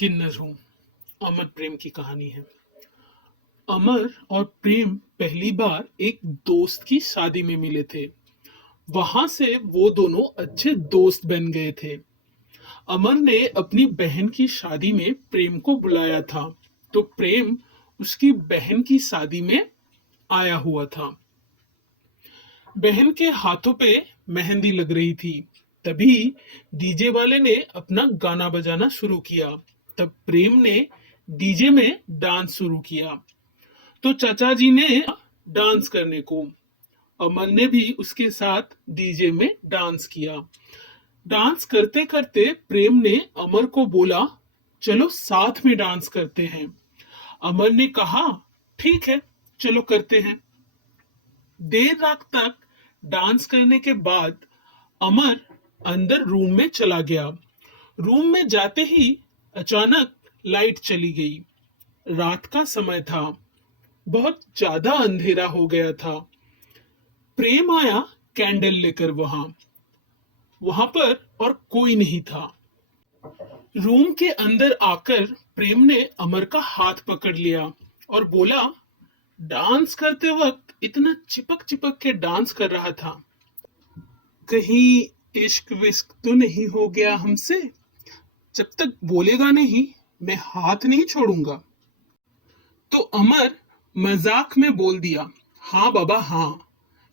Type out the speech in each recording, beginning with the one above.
किन्नर हूँ। अमर प्रेम की कहानी है। अमर और प्रेम पहली बार एक दोस्त की शादी में मिले थे। वहां से वो दोनों अच्छे दोस्त बन गए थे। अमर ने अपनी बहन की शादी में प्रेम को बुलाया था, तो प्रेम उसकी बहन की शादी में आया हुआ था। बहन के हाथों पे मेहंदी लग रही थी। तभी डीजे वाले ने अपना गाना बजाना शुरू किया। तब प्रेम ने डीजे में डांस शुरू किया, तो चाचा जी ने डांस करने को। अमर ने भी उसके साथ डीजे में डांस किया। डांस करते करते प्रेम ने अमर को बोला, चलो साथ में डांस करते हैं। अमर ने कहा, ठीक है, चलो करते हैं। देर रात तक डांस करने के बाद अमर अंदर रूम में चला गया। रूम में जाते ही अचानक लाइट चली गई। रात का समय था, बहुत ज्यादा अंधेरा हो गया था। प्रेम आया कैंडल लेकर। वहां वहां पर और कोई नहीं था। रूम के अंदर आकर प्रेम ने अमर का हाथ पकड़ लिया और बोला, डांस करते वक्त इतना चिपक चिपक के डांस कर रहा था, कहीं इश्क विश्क तो नहीं हो गया हमसे? जब तक बोलेगा नहीं, मैं हाथ नहीं छोड़ूंगा। तो अमर मजाक में बोल दिया, हाँ बाबा हाँ,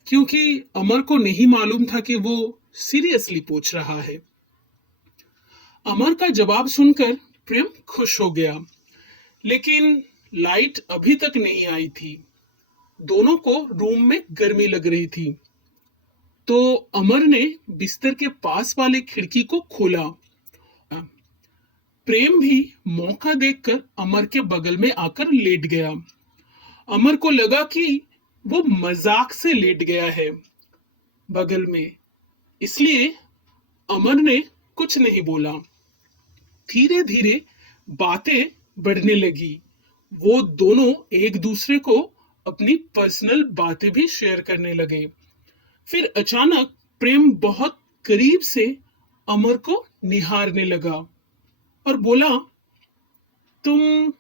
क्योंकि अमर को नहीं मालूम था कि वो सीरियसली पूछ रहा है। अमर का जवाब सुनकर प्रेम खुश हो गया, लेकिन लाइट अभी तक नहीं आई थी। दोनों को रूम में गर्मी लग रही थी, तो अमर ने बिस्तर के पास वाले खिड़की को खोला। प्रेम भी मौका देखकर अमर के बगल में आकर लेट गया। अमर को लगा कि वो मजाक से लेट गया है बगल में, इसलिए अमर ने कुछ नहीं बोला। धीरे धीरे बातें बढ़ने लगी। वो दोनों एक दूसरे को अपनी पर्सनल बातें भी शेयर करने लगे। फिर अचानक प्रेम बहुत करीब से अमर को निहारने लगा और बोला, तुम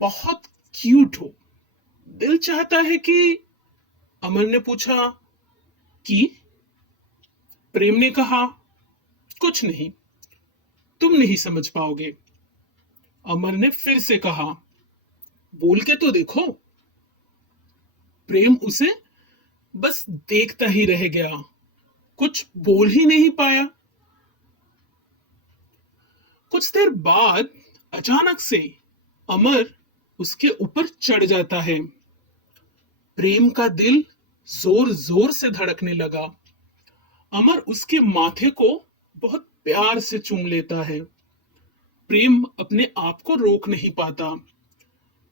बहुत क्यूट हो। दिल चाहता है कि। अमर ने पूछा, कि? प्रेम ने कहा, कुछ नहीं, तुम नहीं समझ पाओगे। अमर ने फिर से कहा, बोल के तो देखो। प्रेम उसे बस देखता ही रह गया, कुछ बोल ही नहीं पाया। कुछ देर बाद अचानक से अमर उसके ऊपर चढ़ जाता है। प्रेम का दिल जोर जोर से धड़कने लगा। अमर उसके माथे को बहुत प्यार से चूम लेता है। प्रेम अपने आप को रोक नहीं पाता।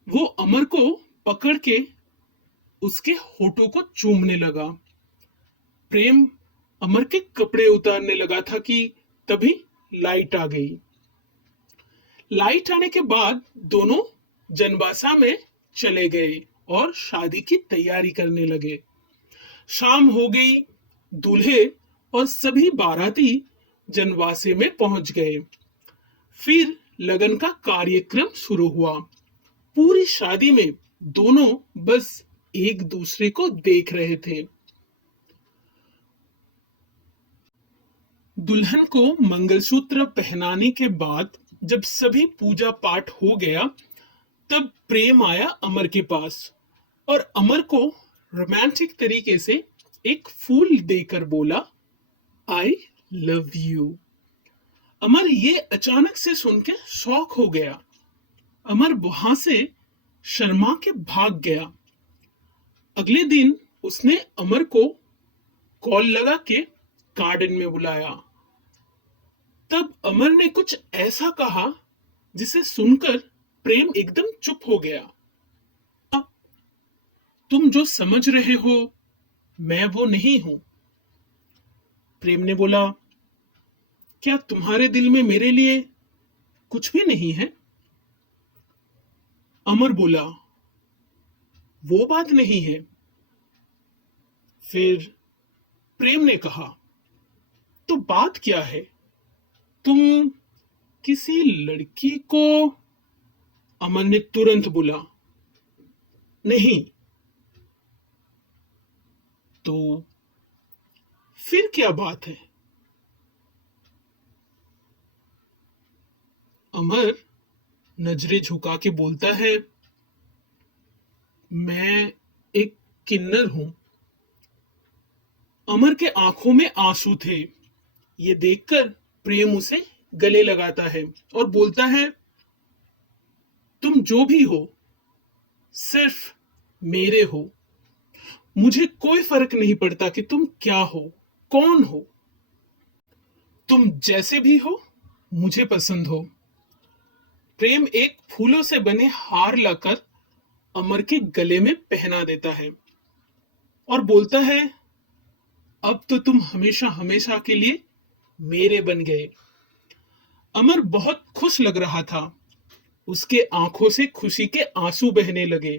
वो अमर को पकड़ के उसके होठों को चूमने लगा। प्रेम अमर के कपड़े उतारने लगा था कि तभी लाइट आ गई। लाइट आने के बाद दोनों जनबासा में चले गए और शादी की तैयारी करने लगे। शाम हो गई। दूल्हे और सभी बाराती जनवासे में पहुंच गए। फिर लगन का कार्यक्रम शुरू हुआ। पूरी शादी में दोनों बस एक दूसरे को देख रहे थे। दुल्हन को मंगलसूत्र पहनाने के बाद जब सभी पूजा पाठ हो गया, तब प्रेम आया अमर के पास और अमर को रोमांटिक तरीके से एक फूल देकर बोला, आई लव यू। अमर ये अचानक से सुन के शॉक हो गया। अमर वहां से शर्मा के भाग गया। अगले दिन उसने अमर को कॉल लगा के गार्डन में बुलाया। तब अमर ने कुछ ऐसा कहा जिसे सुनकर प्रेम एकदम चुप हो गया। तुम जो समझ रहे हो, मैं वो नहीं हूं। प्रेम ने बोला, क्या तुम्हारे दिल में मेरे लिए कुछ भी नहीं है? अमर बोला, वो बात नहीं है। फिर प्रेम ने कहा, तो बात क्या है? तुम किसी लड़की को? अमर ने तुरंत बोला। नहीं। तो फिर क्या बात है? अमर नजरें झुका के बोलता है, मैं एक किन्नर हूं। अमर के आंखों में आंसू थे। ये देखकर प्रेम उसे गले लगाता है और बोलता है, तुम जो भी हो सिर्फ मेरे हो। मुझे कोई फर्क नहीं पड़ता कि तुम क्या हो, कौन हो। तुम जैसे भी हो मुझे पसंद हो। प्रेम एक फूलों से बने हार लाकर अमर के गले में पहना देता है और बोलता है, अब तो तुम हमेशा हमेशा के लिए मेरे बन गए। अमर बहुत खुश लग रहा था। उसके आंखों से खुशी के आंसू बहने लगे।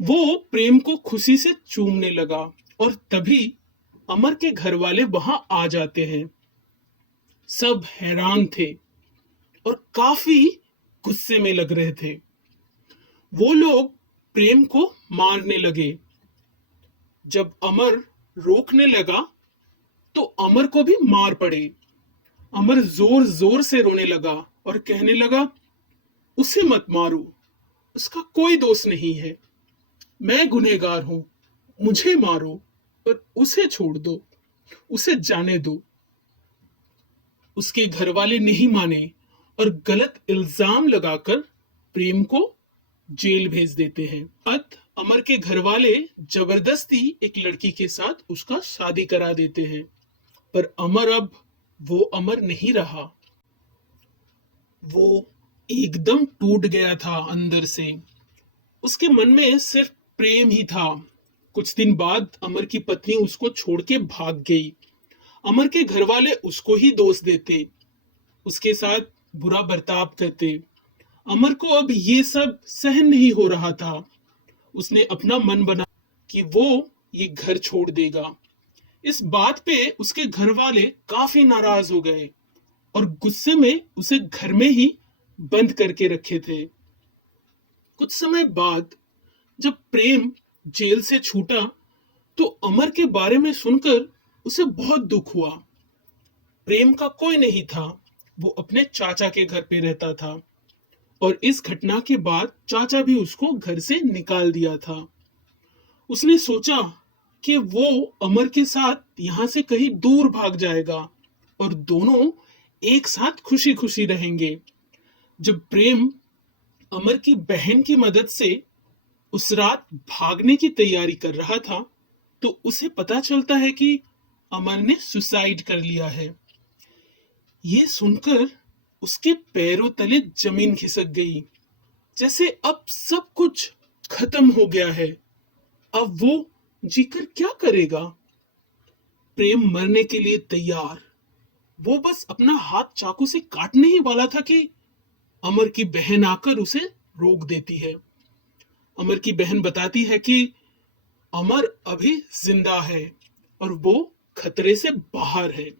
वो प्रेम को खुशी से चूमने लगा और तभी अमर के घर वाले वहां आ जाते हैं। सब हैरान थे और काफी गुस्से में लग रहे थे। वो लोग प्रेम को मारने लगे। जब अमर रोकने लगा तो अमर को भी मार पड़े। अमर जोर जोर से रोने लगा और कहने लगा, उसे मत मारो, उसका कोई दोष नहीं है। मैं गुनहगार हूं, मुझे मारो पर उसे छोड़ दो, उसे जाने दो। उसके घर वाले नहीं माने और गलत इल्जाम लगाकर प्रेम को जेल भेज देते हैं। अमर के घर वाले जबरदस्ती एक लड़की के साथ उसका शादी करा देते हैं, पर अमर अब वो अमर नहीं रहा। वो एकदम टूट गया था अंदर से। उसके मन में सिर्फ प्रेम ही था। कुछ दिन बाद अमर की पत्नी उसको छोड़ के भाग गई। अमर के घर वाले उसको ही दोष देते, उसके साथ बुरा बर्ताव करते। अमर को अब ये सब सहन नहीं हो रहा था। उसने अपना मन बना कि वो ये घर छोड़ देगा। इस बात पे उसके घर वाले काफी नाराज हो गए और गुस्से में उसे घर में ही बंद करके रखे थे। कुछ समय बाद जब प्रेम जेल से छूटा तो अमर के बारे में सुनकर उसे बहुत दुख हुआ। प्रेम का कोई नहीं था। वो अपने चाचा के घर पे रहता था और इस घटना के बाद चाचा भी उसको घर से निकाल दिया था। उसने सोचा कि वो अमर के साथ यहां से कहीं दूर भाग जाएगा और दोनों एक साथ खुशी खुशी रहेंगे। जब प्रेम अमर की बहन की मदद से उस रात भागने की तैयारी कर रहा था तो उसे पता चलता है कि अमर ने सुसाइड कर लिया है। ये सुनकर उसके पैरों तले जमीन खिसक गई, जैसे अब सब कुछ खत्म हो गया है। अब वो जीकर क्या करेगा? प्रेम मरने के लिए तैयार। वो बस अपना हाथ चाकू से काटने ही वाला था कि अमर की बहन आकर उसे रोक देती है। अमर की बहन बताती है कि अमर अभी जिंदा है और वो खतरे से बाहर है।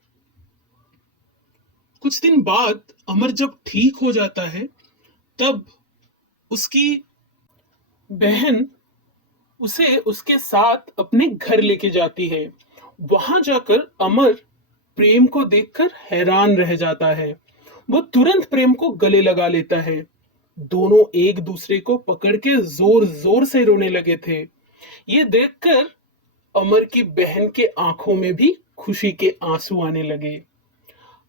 कुछ दिन बाद अमर जब ठीक हो जाता है तब उसकी बहन उसे उसके साथ अपने घर लेके जाती है। वहां जाकर अमर प्रेम को देखकर हैरान रह जाता है। वो तुरंत प्रेम को गले लगा लेता है। दोनों एक दूसरे को पकड़ के जोर जोर से रोने लगे थे। ये देखकर अमर की बहन के आंखों में भी खुशी के आंसू आने लगे।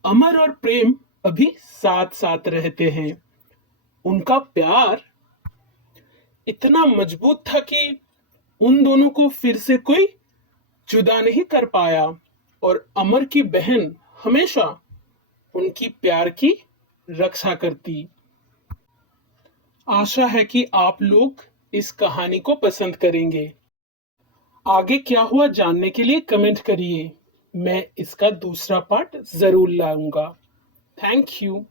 अमर और प्रेम अभी साथ साथ रहते हैं। उनका प्यार इतना मजबूत था कि उन दोनों को फिर से कोई जुदा नहीं कर पाया और अमर की बहन हमेशा उनकी प्यार की रक्षा करती। आशा है कि आप लोग इस कहानी को पसंद करेंगे। आगे क्या हुआ जानने के लिए कमेंट करिए। मैं इसका दूसरा पार्ट जरूर लाऊंगा। Thank you.